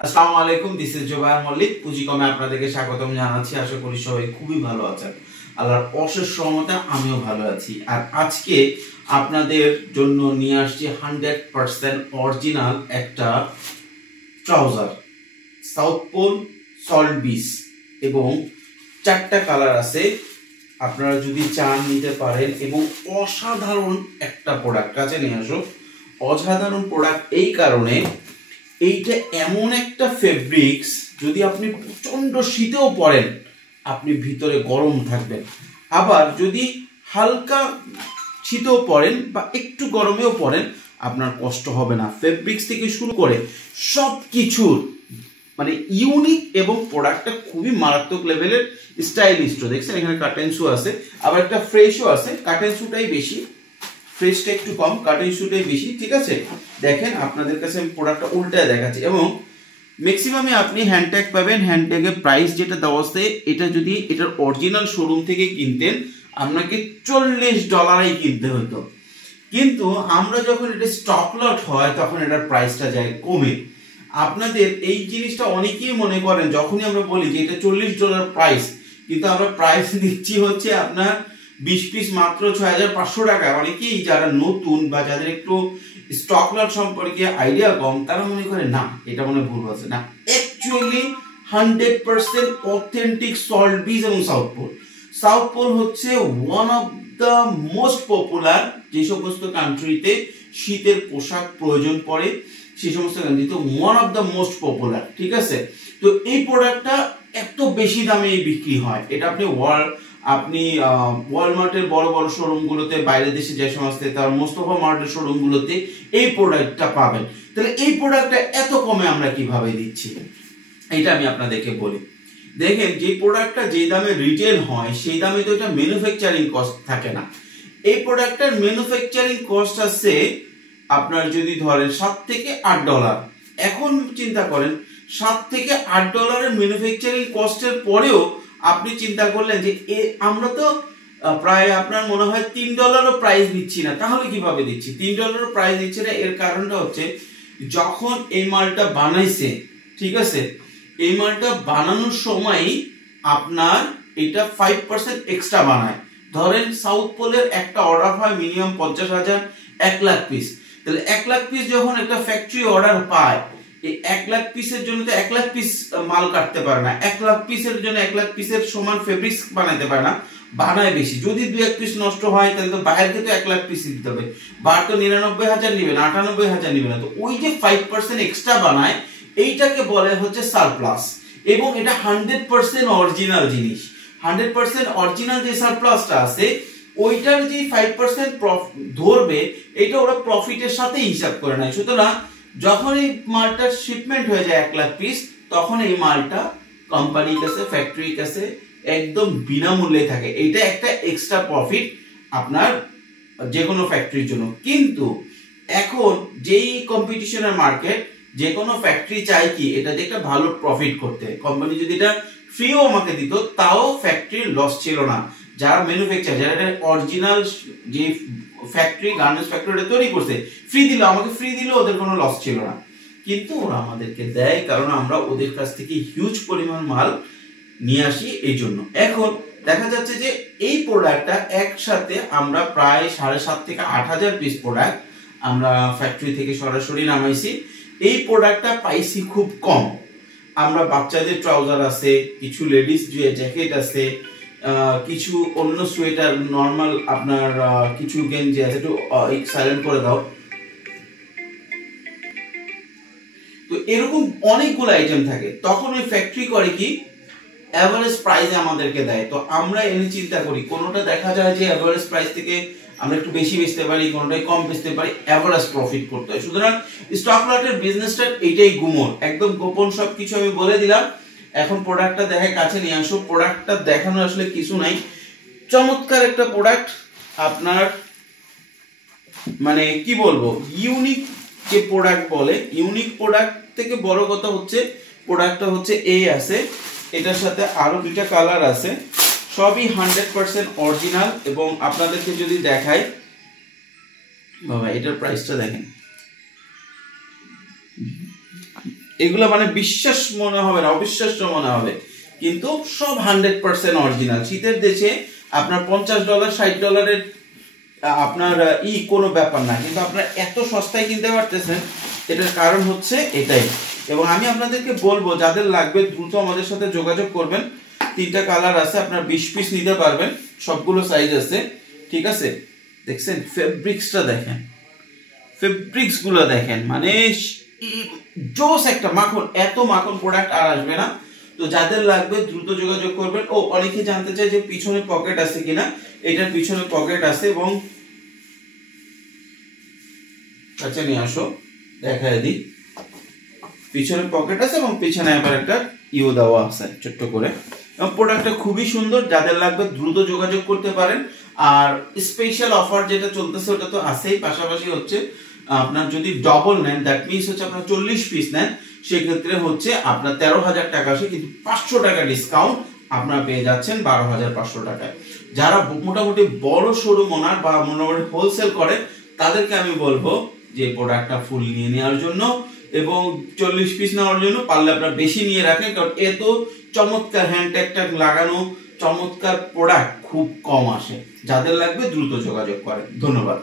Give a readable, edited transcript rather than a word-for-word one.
আসসালামু আলাইকুম, this is Zubair Mallick. পুঁজিকমে আপনাদেরকে স্বাগতম জানাচ্ছি। আশা করি সবাই খুবই ভালো আছেন। আল্লাহর অশেষ রহমতে আমিও ভালো আছি। আর আজকে আপনাদের জন্য নিয়ে আসছি 100% অরিজিনাল একটা trouser, south pole salt beach, এবং 4টা কালার আছে। আপনারা যদি চান নিতে পারেন, এবং অসাধারণ একটা প্রোডাক্ট। কাছে নিয়ে আসো। অসাধারণ প্রোডাক্ট এই কারণে, এইটা এমন একটা ফেব্রিক্স, যদি আপনি প্রচন্ড শীতেও পরেন আপনি ভিতরে গরম থাকবেন, আবার যদি হালকা শীতেও পরেন বা একটু গরমেও পরেন আপনার কষ্ট হবে না। ফেব্রিক্স থেকে শুরু করে সব কিছুর মানে ইউনিক, এবং প্রোডাক্টটা খুবই মারাত্মক লেভেলের স্টাইলিশ। দেখছেন এখানে কাটেন শু আছে, আবার একটা ফ্রেশও আছে। কাটেন শুটাই বেশি, ফ্রেশটা একটু কম, কাটিং শুটাই বেশি। ঠিক আছে, দেখেন আপনাদের কাছে আমি প্রোডাক্টটা উল্টায় দেখাচ্ছি। এবং ম্যাক্সিমামে আপনি হ্যান্ডট্যাগ পাবেন। হ্যান্ডট্যাগের প্রাইস যেটা দেওয়া আছে, এটা যদি এটার অরিজিনাল শোরুম থেকে কিনতেন আপনাকে $40 কিনতে হতো। কিন্তু আমরা যখন এটা স্টক লট হয় তখন এটার প্রাইসটা যায় কমে। আপনাদের এই জিনিসটা অনেকেই মনে করেন, যখনই আমরা বলি যে এটা $40 প্রাইস, কিন্তু আমরা প্রাইস দিচ্ছি হচ্ছে আপনার 20 পিস মাত্র 6500 টাকা। অনেকেই যারা নতুন বা যাদের একটু স্টক লট সম্পর্কে আইডিয়া কম, তারা মনে করে না এটা মনে ভুল আছে। না, অ্যাকচুয়ালি 100% অথেন্টিক সল্ট বিচ এবং সাউথ পোল। সাউথ পোল হচ্ছে one of the most popular, যে সমস্ত কান্ট্রিতে শীতের পোশাক প্রয়োজন পড়ে সেই সমস্ত কান্ট্রিতে one of the most popular. ঠিক আছে, তো এই প্রোডাক্টটা এত বেশি দামে বিক্রি হয়। এটা আপনি ওয়ালমার্টের বড় বড় শোরুমগুলোতে, বাইরের দেশে যে সমস্ত, তার মোস্তফা মার্টের শোরুমগুলোতে এই প্রোডাক্টটা পাবেন। তাহলে এই প্রোডাক্টটা এত কমে আমরা কিভাবে দিচ্ছি, এটা আমি আপনাদেরকে বলি। দেখেন, যে প্রোডাক্টটা যে দামে রিটেল হয় সেই দামে তো এটা ম্যানুফ্যাকচারিং কস্ট থাকে না। এই প্রোডাক্টটার ম্যানুফ্যাকচারিং কস্ট আছে আপনার যদি ধরেন $7 থেকে $8। এখন চিন্তা করেন, $7 থেকে $8 ম্যানুফ্যাকচারিং কস্টের পরেও আপনি চিন্তা করলেন যে আমরা তো প্রায় আপনার মনে হয় $3 প্রাইস দিচ্ছি না। তাহলে কিভাবে দিচ্ছি? $3 প্রাইস দিচ্ছে না, এর কারণটা হচ্ছে যখন এই মালটা বানাইছে, ঠিক আছে, এই মালটা বানানোর সময়ই আপনার এটা 5% এক্সট্রা বানায়। ধরেন সাউথ পোলের একটা অর্ডার হয় মিনিমাম 50,000, 1 লাখ পিস। তাহলে 1 লাখ পিস যখন একটা ফ্যাক্টরি অর্ডার পায়, এই 1 লাখ পিসের জন্য তো 1 লাখ পিস মাল কাটতে পারে না। 1 লাখ পিসের জন্য 1 লাখ পিসের সমান ফেব্রিক্স বানাইতে পারে না, বানায় বেশি। যদি 2-1 পিস নষ্ট হয় তাহলে তো বাইরেকে তো 1 লাখ পিস দিতে হবে। বার তো 99,000 নিবে না, 98,000 নিবে না। তো ওই যে 5% এক্সট্রা বানায়, এইটাকে বলে হচ্ছে সারপ্লাস। এবং এটা 100% অরিজিনাল জিনিস। 100% অরিজিনাল যে সারপ্লাসটা আছে, ওইটার যে 5% ধরবে, এটা ওরা প্রফিটের সাথে হিসাব করে নেয়। সুতরাং যখন এই মালটার শিপমেন্ট হয়ে যায় 1 লাখ পিস, তখন এই মালটা কোম্পানির কাছে, ফ্যাক্টরির কাছে একদম বিনামূল্যে থাকে। এইটা একটা এক্সট্রা প্রফিট আপনার যে কোনো ফ্যাক্টরির জন্য। কিন্তু এখন যেই কম্পিটিশনের মার্কেট, যে কোনো ফ্যাক্টরি চাই কি এটাতে একটা ভালো প্রফিট করতে। কোম্পানি যদি এটা ফ্রিও আমাকে দিত তাও ফ্যাক্টরির লস ছিল না। যারা ম্যানুফ্যাকচার, যারা অরিজিনাল যে ফ্যাক্টরি, গার্মেন্টস ফ্যাক্টরিটা তৈরি করছে, ফ্রি দিল, আমাকে ফ্রি দিল, ওদের কোনো লস ছিল না। কিন্তু ওরা আমাদেরকে দেয় কারণ আমরা ওদের কাছ থেকে হিউজ পরিমাণ মাল নিয়ে আসি, এই জন্য। এখন দেখা যাচ্ছে যে এই প্রোডাক্টটা একসাথে আমরা প্রায় 7.5 থেকে 8,000 পিস প্রোডাক্ট আমরা ফ্যাক্টরি থেকে সরাসরি নামাইছি। এই প্রোডাক্টটা পাইছি খুব কম। আমরা বাচ্চাদের ট্রাউজার আছে, কিছু লেডিস জ্যাকেট আছে, কিছু অন্য সোয়েটার, নর্মাল আপনার কিছু গেঞ্জি আছে। একটু সাইলেন্ট করে দাও। তো এরকম অনেকগুলো আইটেম থাকে। তখন ওই ফ্যাক্টরি করে কি, এভারেজ প্রাইসে আমাদেরকে দেয়। তো আমরা এনে চিন্তা করি, কোনোটা দেখা যায় যে এভারেজ প্রাইস থেকে আমরা একটু বেশি বেচতে পারি, কোনোটাই কম বেচতে পারি, এভারেজ প্রফিট করতে হয়। সুতরাং স্টক লটের বিজনেসটা এইটাই গুমর, একদম গোপন সবকিছু আমি বলে দিলাম। এখন প্রোডাক্টটা দেখে কাছে নিয়ে আসো। প্রোডাক্টটা দেখানো আসলে কিছু নাই, চমৎকার একটা প্রোডাক্ট। আপনার মানে কি বলবো, ইউনিক যে প্রোডাক্ট বলে, ইউনিক প্রোডাক্ট থেকে বড় কথা হচ্ছে প্রোডাক্টটা হচ্ছে এই আছে, এটার সাথে আরো 2টা কালার আছে, সবই 100% অরিজিনাল। এবং আপনাদেরকে যদি দেখাই, বাবা এটার প্রাইসটা দেখেন, এগুলো মানে বিশ্বাস মনে হবে না, অবিশ্বাস্য মনে হবে, কিন্তু সব 100% অরিজিনাল। শীতের দেশে আপনার $50 $60 আপনার কোনো ব্যাপার না, কিন্তু আপনারা এত সস্তায় কিনতে পারতেছেন, এটার কারণ হচ্ছে এটাই। এবং আমি আপনাদেরকে বলবো যাদের লাগবে দ্রুত আমাদের সাথে যোগাযোগ করবেন। 3টা কালার আছে, আপনার 20 পিস নিতে পারবেন, সবগুলো সাইজ আছে, ঠিক আছে। দেখছেন ফেব্রিক্সটা দেখেন, ফেব্রিক্স গুলো দেখেন, মানে জোস একটা মাখন, এত মাখন প্রোডাক্ট আর আসবে না। তো যাদের লাগবে দ্রুত যোগাযোগ করবেন। ও অনেকে জানতে চায় যে পিছনে পকেট আছে কিনা, এটার পিছনে পকেট আছে এবং কাছে নিয়ে আসো দেখায় দিই, পিছনে পকেট আছে এবং পিছনে আবার একটা ইউ দেওয়া আছে ছোট্ট করে। এবং প্রোডাক্টটা খুবই সুন্দর, যাদের লাগবে দ্রুত যোগাযোগ করতে পারেন। আর স্পেশাল অফার যেটা চলতেছে ওটা তো আছেই, পাশাপাশি হচ্ছে আপনার যদি ডবল নেন, দ্যাট মিনস হচ্ছে আপনার 40 পিস নেন, সেক্ষেত্রে হচ্ছে আপনার 13,000 টাকা আসে, কিন্তু 500 টাকা ডিসকাউন্ট আপনারা পেয়ে যাচ্ছেন 12,500 টাকায়। যারা মোটামুটি বড় শোরুম ওনার বা মোটামুটি হোলসেল করে, তাদেরকে আমি বলবো যে প্রোডাক্টটা ফুল নিয়ে নেওয়ার জন্য এবং 40 পিস নেওয়ার জন্য পারলে আপনারা বেশি নিয়ে রাখেন, কারণ এত চমৎকার হ্যান্ড ট্যাগ লাগানো চমৎকার প্রোডাক্ট খুব কম আসে। যাদের লাগবে দ্রুত যোগাযোগ করেন। ধন্যবাদ।